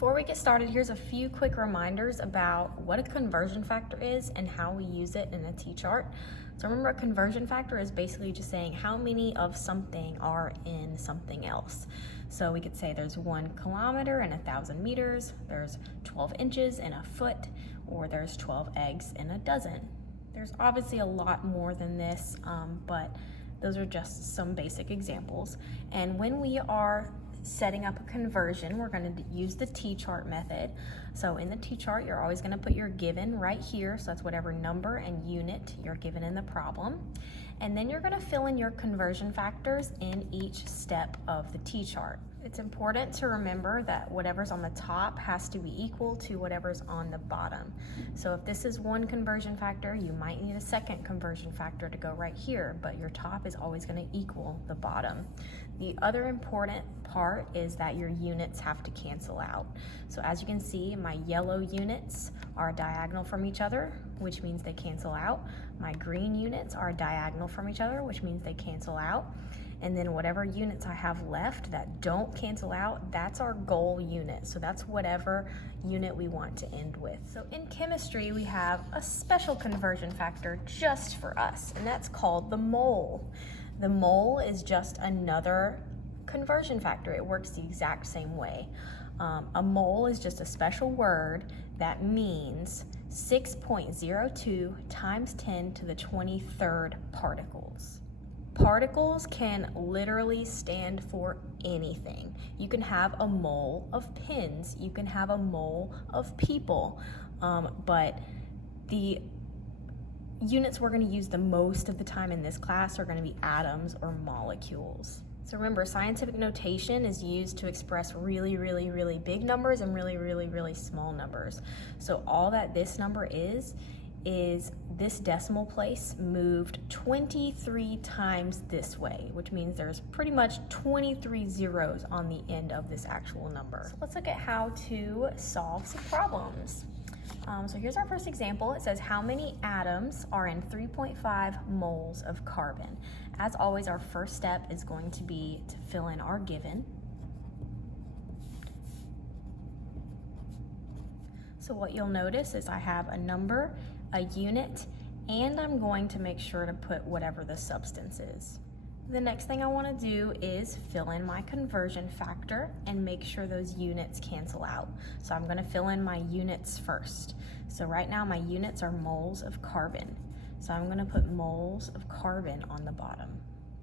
Before we get started, here's a few quick reminders about what a conversion factor is and how we use it in a T-chart. So remember, a conversion factor is basically just saying how many of something are in something else. So we could say there's 1 kilometer in 1,000 meters, there's 12 inches in a foot, or there's 12 eggs in a dozen. There's obviously a lot more than this, but those are just some basic examples. And when we are setting up a conversion, we're going to use the T-chart method. So in the T-chart, you're always going to put your given right here. So that's whatever number and unit you're given in the problem. And then you're going to fill in your conversion factors in each step of the T-chart. It's important to remember that whatever's on the top has to be equal to whatever's on the bottom. So if this is 1 conversion factor, you might need a 2nd conversion factor to go right here, but your top is always going to equal the bottom. The other important part is that your units have to cancel out. So as you can see, my yellow units are diagonal from each other, which means they cancel out. My green units are diagonal from each other, which means they cancel out. And then whatever units I have left that don't cancel out, that's our goal unit. So that's whatever unit we want to end with. So in chemistry, we have a special conversion factor just for us, and that's called the mole. The mole is just another conversion factor. It works the exact same way. A mole is just a special word that means 6.02 times 10 to the 23rd particles. Particles can literally stand for anything. You can have a mole of pins, you can have a mole of people, but the units we're going to use the most of the time in this class are going to be atoms or molecules. So remember, scientific notation is used to express really, really, really big numbers and really, really, really small numbers. So all that this number is this decimal place moved 23 times this way, which means there's pretty much 23 zeros on the end of this actual number. So let's look at how to solve some problems. So here's our first example. It says how many atoms are in 3.5 moles of carbon. As always, our first step is going to be to fill in our given. So what you'll notice is I have a number, a unit, and I'm going to make sure to put whatever the substance is. The next thing I want to do is fill in my conversion factor and make sure those units cancel out. So I'm going to fill in my units first. So right now my units are moles of carbon. So I'm going to put moles of carbon on the bottom.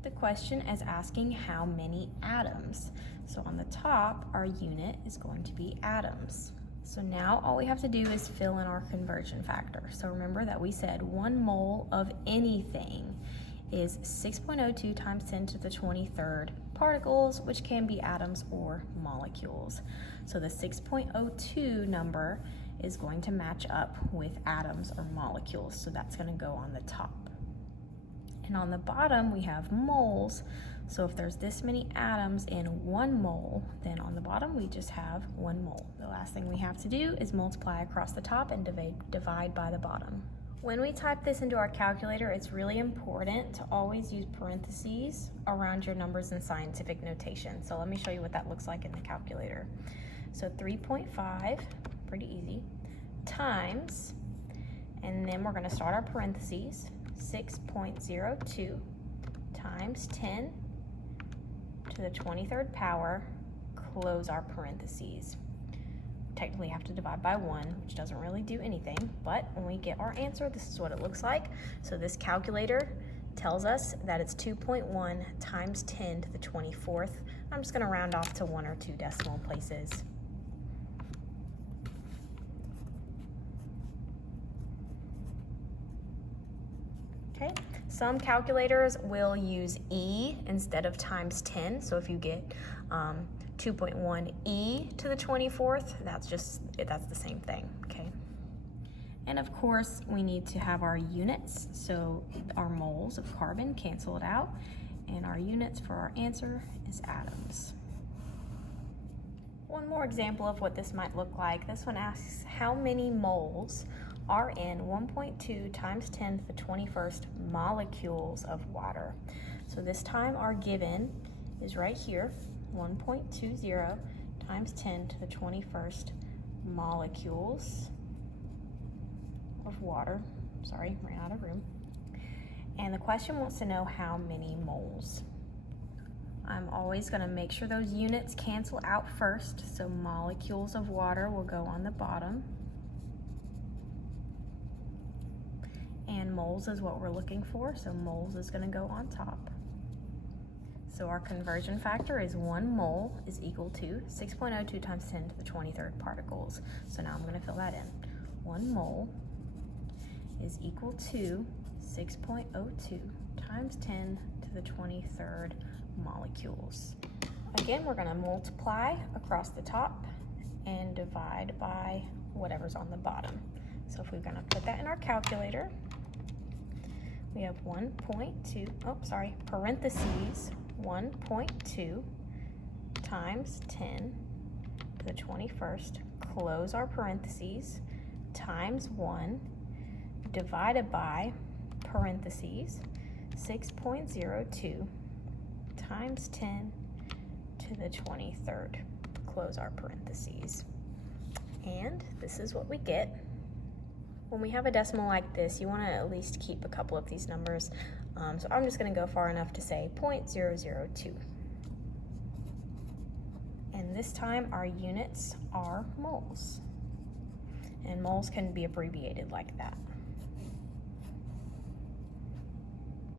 The question is asking how many atoms. So on the top, our unit is going to be atoms. So now all we have to do is fill in our conversion factor. So remember that we said 1 mole of anything is 6.02 times 10 to the 23rd particles, which can be atoms or molecules. So the 6.02 number is going to match up with atoms or molecules. So that's going to go on the top. And on the bottom, we have moles. So if there's this many atoms in 1 mole, then on the bottom, we just have 1 mole. The last thing we have to do is multiply across the top and divide by the bottom. When we type this into our calculator, it's really important to always use parentheses around your numbers in scientific notation. So let me show you what that looks like in the calculator. So 3.5, pretty easy, times, and then we're going to start our parentheses, 6.02 times 10 to the 23rd power, close our parentheses. Technically have to divide by 1, which doesn't really do anything, but when we get our answer, this is what it looks like. So this calculator tells us that it's 2.1 times 10 to the 24th. I'm just going to round off to 1 or 2 decimal places. Okay, some calculators will use E instead of times 10. So if you get 2.1 e to the 24th, that's the same thing, okay? And of course, we need to have our units. So our moles of carbon, cancel it out. And our units for our answer is atoms. One more example of what this might look like. This one asks how many moles are in 1.2 times 10 to the 21st molecules of water. So this time our given is right here, 1.20 times 10 to the 21st molecules of water. Sorry, ran out of room. And the question wants to know how many moles. I'm always going to make sure those units cancel out first, so molecules of water will go on the bottom. And moles is what we're looking for, so moles is going to go on top. So our conversion factor is 1 mole is equal to 6.02 times 10 to the 23rd particles. So now I'm going to fill that in. 1 mole is equal to 6.02 times 10 to the 23rd molecules. Again, we're going to multiply across the top and divide by whatever's on the bottom. So if we're going to put that in our calculator, we have 1.2, parentheses, 1.2 times 10 to the 21st, close our parentheses, times 1, divided by, parentheses, 6.02 times 10 to the 23rd, close our parentheses. And this is what we get. When we have a decimal like this, you want to at least keep a couple of these numbers. So I'm just going to go far enough to say 0.002. And this time our units are moles. And moles can be abbreviated like that.